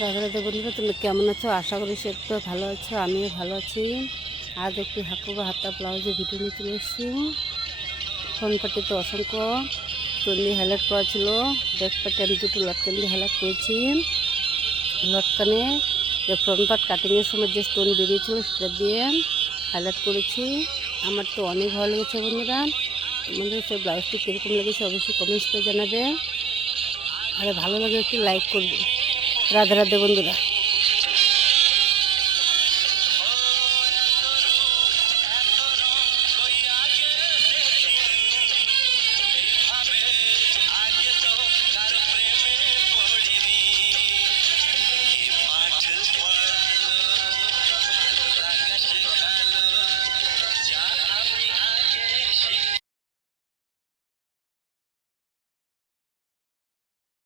রাধে রাধে বন্ধুরা, তুমি কেমন আছো? আশা করি সে একটু ভালো আছো, আমিও ভালো আছি। আজ একটি হাকুবা হাতা ব্লাউজের ভিডিও নিয়ে চলে এসেছি। ফ্রন্ট পার্টিতে অসংখ্য স্টোন দিয়ে হাইলাইট করা ছিল। ব্যাক পার্টে আমি দুটো লটকান দিয়ে হাইলাইট করেছি। লটকানে যে ফ্রন্ট পার্ট কাটিংয়ের সময় যে স্টোন বেরিয়েছিল সেটা দিয়ে হাইলাইট করেছি। আমার তো অনেক ভালো লেগেছে বন্ধুরা। তোমাদের সেই ব্লাউজটি কীরকম লেগেছে অবশ্যই কমেন্টস করে জানাবে। আর ভালো লাগে একটু লাইক করবে। রাধে রাধে বন্ধুরা।